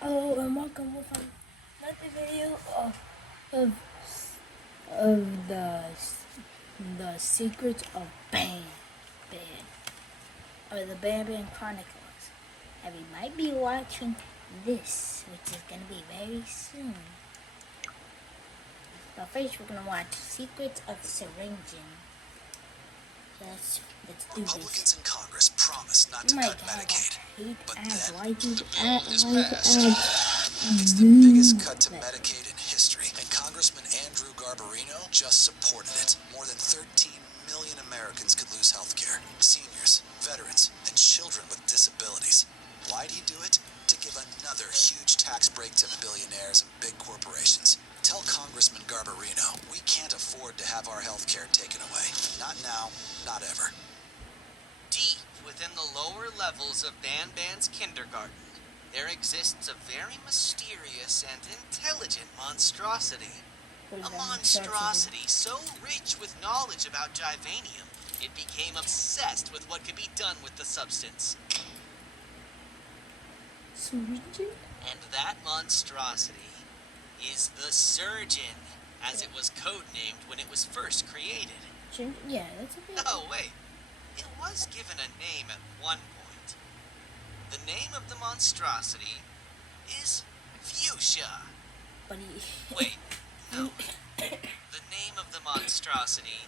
Hello and welcome with another video of of the secrets of Ban or the Banban Chronicles. And we might be watching this, which is gonna be very soon. But first, we're gonna watch Secrets of Syringe. Let's do this. Republicans in Congress promised not to cut Medicaid, but then the bill is passed. ads? It's the biggest cut to Medicaid in history, and Congressman Andrew Garbarino just supported it. More than 13 million Americans could lose health care. Seniors, veterans, and children with disabilities. Why'd he do it? To give another huge tax break to billionaires and big corporations. Tell Congressman Garbarino we can't afford to have our health care taken away. Not now, not ever. Deep within the lower levels of Banban's kindergarten, there exists a very mysterious and intelligent monstrosity. A monstrosity so rich with knowledge about Givanium, it became obsessed with what could be done with the substance. Syringe? And that monstrosity is the Surgeon, as it was codenamed when it was first created. Yeah, that's a bit. Oh, wait. It was given a name at one point. The name of the monstrosity is Fuchsia. But he. Wait, no. The name of the monstrosity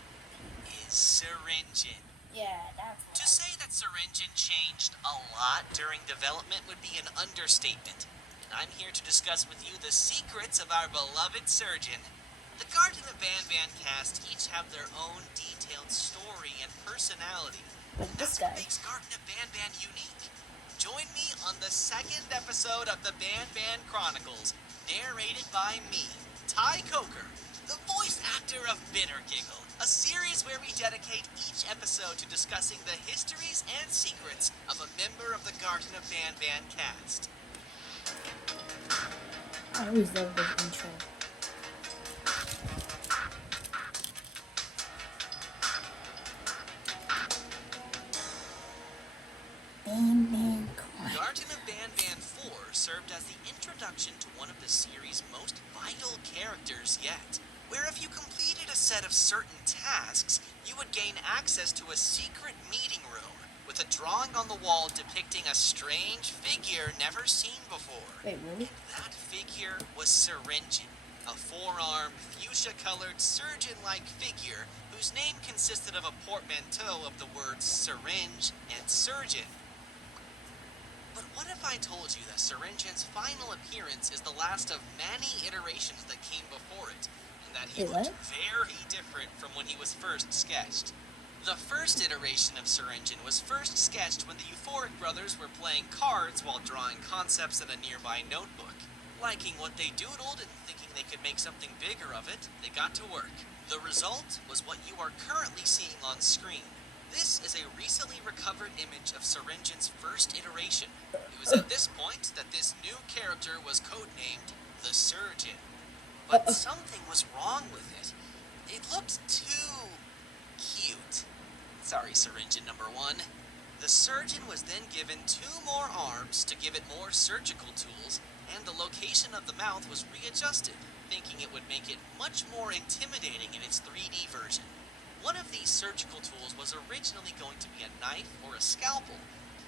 is Syringe. Yeah, that's. To say that Syringe changed a lot during development would be an understatement. And I'm here to discuss with you the secrets of our beloved Surgeon. The Garden of Banban cast each have their own detailed story and personality. Like this That's guy. what makes Garden of Banban unique. Join me on the second episode of the Banban Chronicles, narrated by me, Ty Coker, the voice actor of Bitter Giggle, a series where we dedicate each episode to discussing the histories and secrets of a member of the Garden of Banban cast. I always love this intro. Banban Chronicles. Garden of Banban 4 served as the introduction to one of the series' most vital characters yet, where if you completed a set of certain tasks, you would gain access to a secret meeting room with a drawing on the wall depicting a strange figure never seen before. Wait, really? That figure was Syringe, a four-armed, fuchsia-colored, surgeon-like figure whose name consisted of a portmanteau of the words syringe and surgeon. But what if I told you that Syringe's final appearance is the last of many iterations that came before it, and that he looked very different from when he was first sketched? The first iteration of Syringe was first sketched when the Euphoric brothers were playing cards while drawing concepts in a nearby notebook. Liking what they doodled and thinking they could make something bigger of it, they got to work. The result was what you are currently seeing on screen. This is a recently recovered image of Syringe's first iteration. It was at this point that this new character was codenamed the Surgeon. But something was wrong with it. It looked too cute. Sorry, Syringe number 1. The Surgeon was then given 2 more arms to give it more surgical tools, and the location of the mouth was readjusted, thinking it would make it much more intimidating in its 3D version. One of these surgical tools was originally going to be a knife or a scalpel,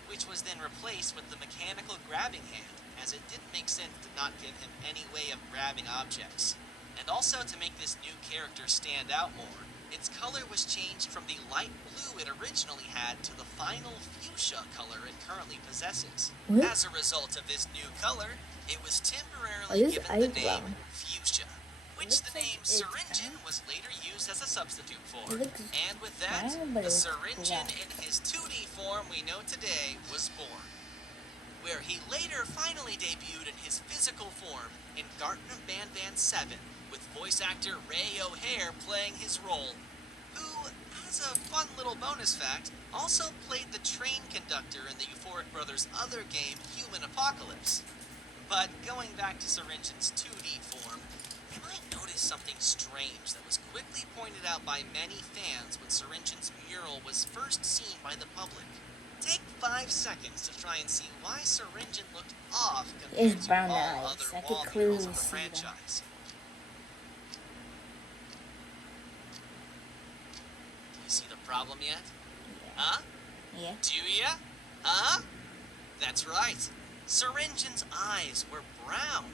which was then replaced with the mechanical grabbing hand, as it didn't make sense to not give him any way of grabbing objects. And also to make this new character stand out more, its color was changed from the light blue it originally had to the final fuchsia color it currently possesses. What? As a result of this new color, it was temporarily given the name Fuchsia, which the name Syringe was later used as a substitute for. And with that, the Syringe in his 2D form we know today was born, where he later finally debuted in his physical form in Garden of Banban 7, with voice actor Ray O'Hare playing his role, who, as a fun little bonus fact, also played the train conductor in the Euphoric Brothers' other game, Human Apocalypse. But going back to Syringe's 2D form, you might notice something strange that was quickly pointed out by many fans when Syringe's mural was first seen by the public. Take 5 seconds to try and see why Syringe looked off His compared to brown all eyes. other I could wall clearly murals of the see them. franchise. Do you see the problem yet? Huh? Yeah. Do ya? Huh? That's right. Syringe's eyes were brown.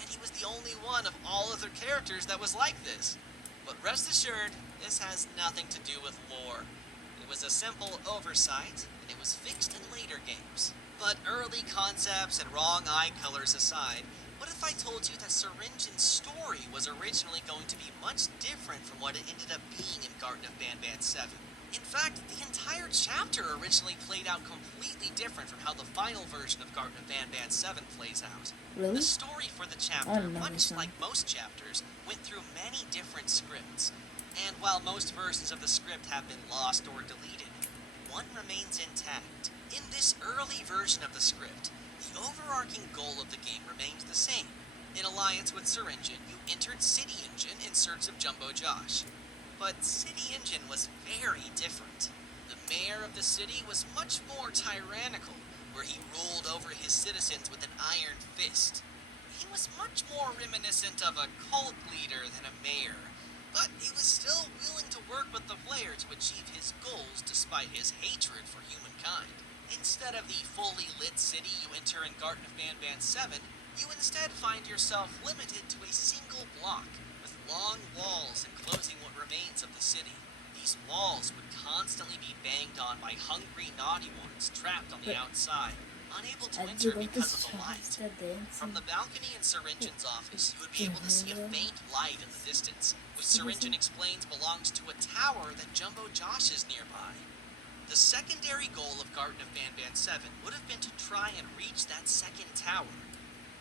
And he was the only one of all other characters that was like this. But rest assured, this has nothing to do with lore. It was a simple oversight, and it was fixed in later games. But early concepts and wrong eye colors aside, what if I told you that Syringe's story was originally going to be much different from what it ended up being in Garten of Banban 7? In fact, the entire chapter originally played out completely different from how the final version of Garten of Banban 7 plays out. Really? The story for the chapter, don't know much this one. like most chapters, went through many different scripts. And while most versions of the script have been lost or deleted, one remains intact. In this early version of the script, the overarching goal of the game remained the same. In alliance with Syringe, you entered City Engine in search of Jumbo Josh. But City Engine was very different. The mayor of the city was much more tyrannical, where he ruled over his citizens with an iron fist. He was much more reminiscent of a cult leader than a mayor, but he was still willing to work with the player to achieve his goals despite his hatred for humankind. Instead of the fully lit city you enter in Garten of Banban 7, you instead find yourself limited to a single block, with long walls enclosing what remains of the city. These walls would constantly be banged on by hungry naughty ones trapped on the outside, unable to I do enter like because this of the light. chance that dancing. From the balcony in Syringe's office, you would be able to see a faint light in the distance, which Syringe explains belongs to a tower that Jumbo Josh is nearby. The secondary goal of Garten of Banban 7 would have been to try and reach that second tower.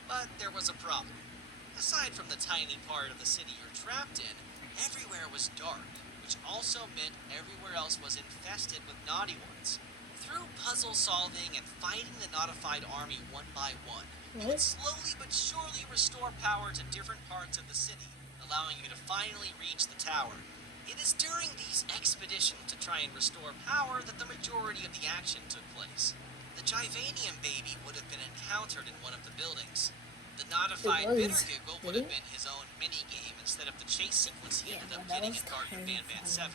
But there was a problem. Aside from the tiny part of the city you're trapped in, everywhere was dark, which also meant everywhere else was infested with naughty ones. Through puzzle solving and fighting the Notified army one by one, you would slowly but surely restore power to different parts of the city, allowing you to finally reach the tower. It is during these expeditions to try and restore power that the majority of the action took place. The Givanium baby would have been encountered in one of the buildings. The Notified It was, Bittergiggle would have been his own mini-game instead of the chase sequence he ended up getting in Garten of Banban 7.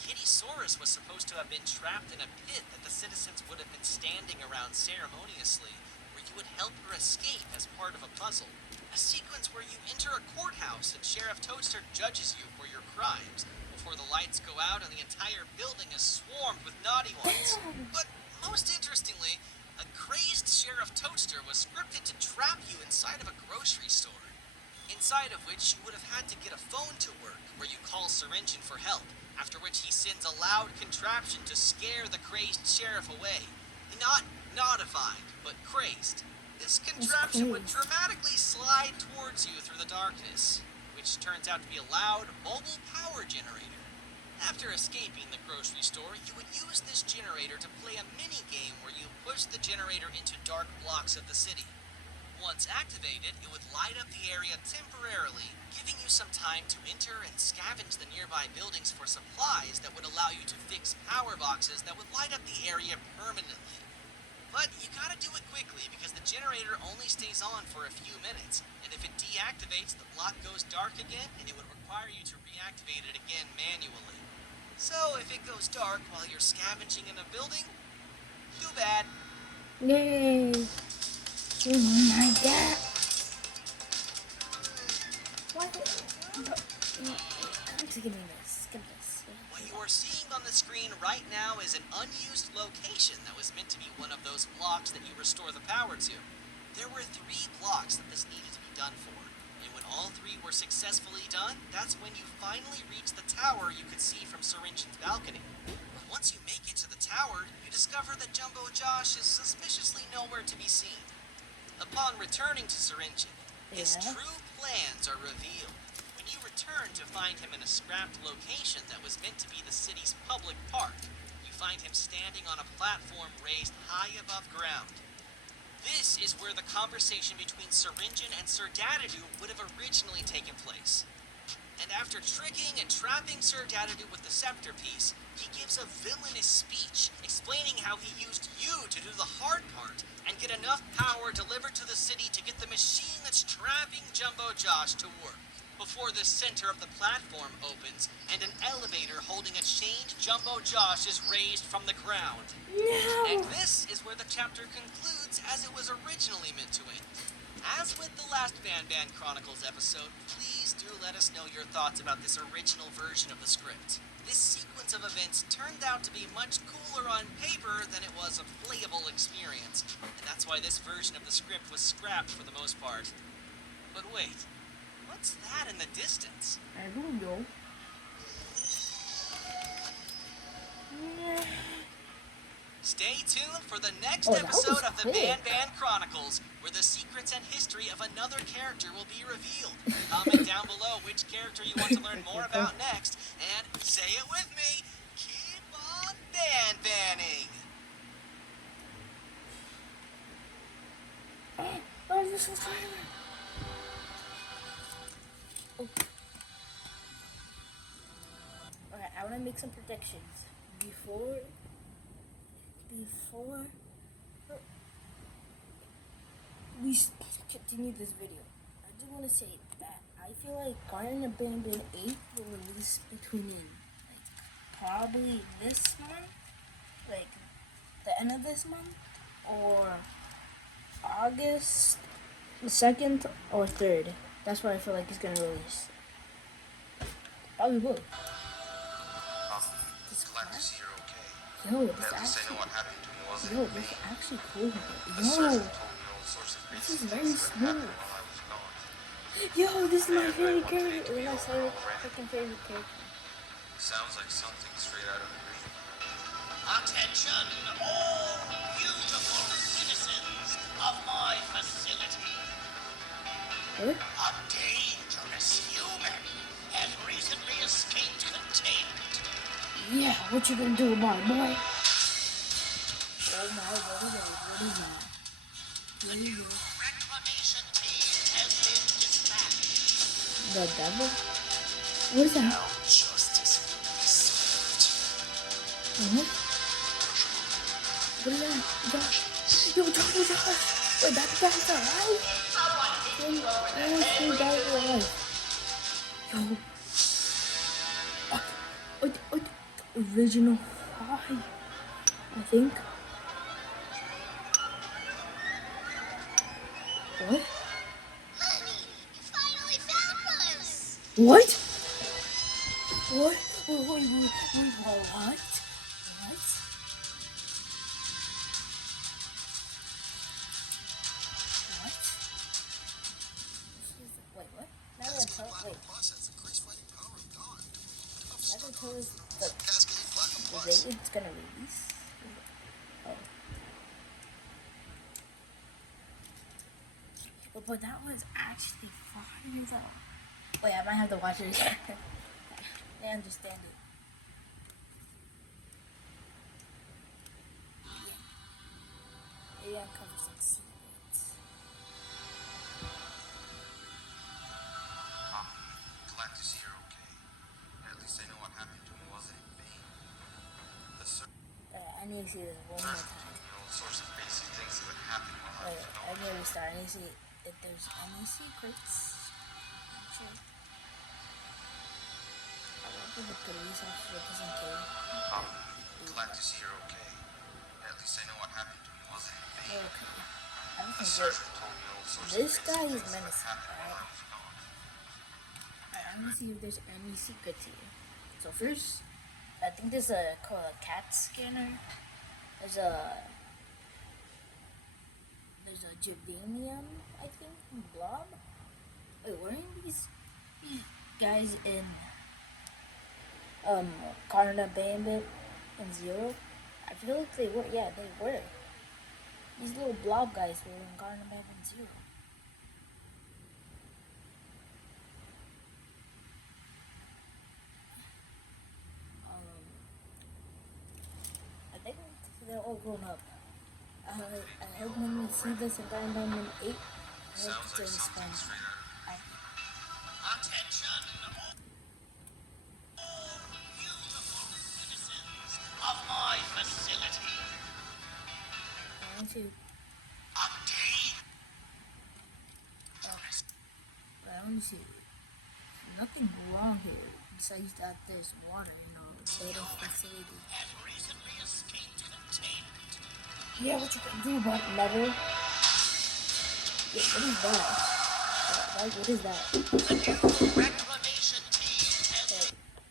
Kittysaurus was supposed to have been trapped in a pit that the citizens would have been standing around ceremoniously, where you would help her escape as part of a puzzle. A sequence where you enter a courthouse and Sheriff Toadster judges you for your crimes, before the lights go out and the entire building is swarmed with naughty ones. But most interestingly, a crazed Sheriff Toadster was scripted to trap you inside of a grocery store, inside of which you would have had to get a phone to work, where you call Syringe for help, after which he sends a loud contraption to scare the crazed sheriff away. Not notified, but crazed. This contraption would dramatically slide towards you through the darkness, which turns out to be a loud mobile power generator. After escaping the grocery store, you would use this generator to play a mini-game where you push the generator into dark blocks of the city. Once activated, it would light up the area temporarily, giving you some time to enter and scavenge the nearby buildings for supplies that would allow you to fix power boxes that would light up the area permanently. But you gotta do it quickly because the generator only stays on for a few minutes, and if it deactivates, the block goes dark again and it would require you to reactivate it again manually. So if it goes dark while you're scavenging in a building, too bad. Yay! Oh my god! What? I'm taking this. Skip this. What you are seeing on the screen right now is an unused location that was meant to be one of those blocks that you restore the power to. There were 3 blocks that this needed to be done for, and when all 3 were successfully done, that's when you finally reach the tower you could see from Syringe's balcony. But once you make it to the tower, you discover that Jumbo Josh is suspiciously nowhere to be seen. Upon returning to Syringe, his true plans are revealed. When you return to find him in a scrapped location that was meant to be the city's public park, you find him standing on a platform raised high above ground. This is where the conversation between Syringe and Sir Dadadoo would have originally taken place. And after tricking and trapping Sir Dadadu with the scepter piece, he gives a villainous speech explaining how he used you to do the hard part and get enough power delivered to the city to get the machine that's trapping Jumbo Josh to work. Before the center of the platform opens and an elevator holding a chained Jumbo Josh is raised from the ground. And this is where the chapter concludes as it was originally meant to end. As with the last Banban Chronicles episode, please do let us know your thoughts about this original version of the script. This sequence of events turned out to be much cooler on paper than it was a playable experience, and that's why this version of the script was scrapped for the most part. But wait, what's that in the distance? I don't know. Stay tuned for the next That episode was of the quick. Banban Chronicles, where the secrets and history of another character will be revealed. Comment down below which character you want to learn more about next, and say it with me, keep on Banbanning! Oh, this was trailer. Oh. Alright, I want to make some predictions before we continue this video. I just want to say that I feel like Garden of Banban 8 will release between probably this month, like the end of this month, or August the 2nd or 3rd. That's what I feel like it's gonna release. Probably will. Glad to see you're okay. Yo, At least I know what happened to me wasn't Yo, in this is vain. actually cool. The Yo, surgeon told me all sorts of this crazy is very things that happened smooth. while I was gone. Yo, this is my Man, favorite I want today character. to be My over already. fucking favorite character. Sounds like something straight out of a dream. Attention, all beautiful citizens of my facility. What? A dangerous human has recently escaped containment. Yeah, what you gonna do about it, boy? Oh my, what is that? What is that? What is it? Reclamation team has been dispatched. The devil? What is that? Now justice will be served. What? What is that? Yo, Josh. Wait, that's alive? Oh, that's alive. Yo. What? Original 5, I think. What? Honey, you finally found us! What? What? Wait, what? What? Wait, what? Now they're telling, wait, Process increased fighting power of God. Tough now they're stuff. telling us that Cascade Platinum the Plus. day it's gonna release. Oh. But that was actually fine though. Wait, I might have to watch it again. I understand it. Maybe I'll cover some secrets. Glad to see you're okay. At least I know what happened to me wasn't in vain. The I need to see this one more surgeon time. told me all sorts of crazy things that happened while I Wait, was I gone. need to restart. I need to see if there's any secrets. Sure. I don't think the police officer doesn't care. Glad to see you're okay. At least I know what happened to me wasn't in vain. Okay. I don't The think surgeon told me all sorts this of guy crazy is things that menacing, happened while I right? was gone. I want to see if there's any secrets here. So first, I think there's called a CAT scanner. There's a Juvenium, I think, blob. Wait, weren't these guys in Karna Bandit and Zero? I feel like they were. Yeah, they were. These little blob guys were in Karna Bandit and Zero. I think they're all grown up. I hope when we see this in Karna Bandit 8, I hope Sounds they like respond. something straight out of a dream. Attention, all want to. But I want to see. Nothing wrong here besides that there's water in our data facility. Yeah, what you can do about it, never. Yeah, what is that? What is that? A new reclamation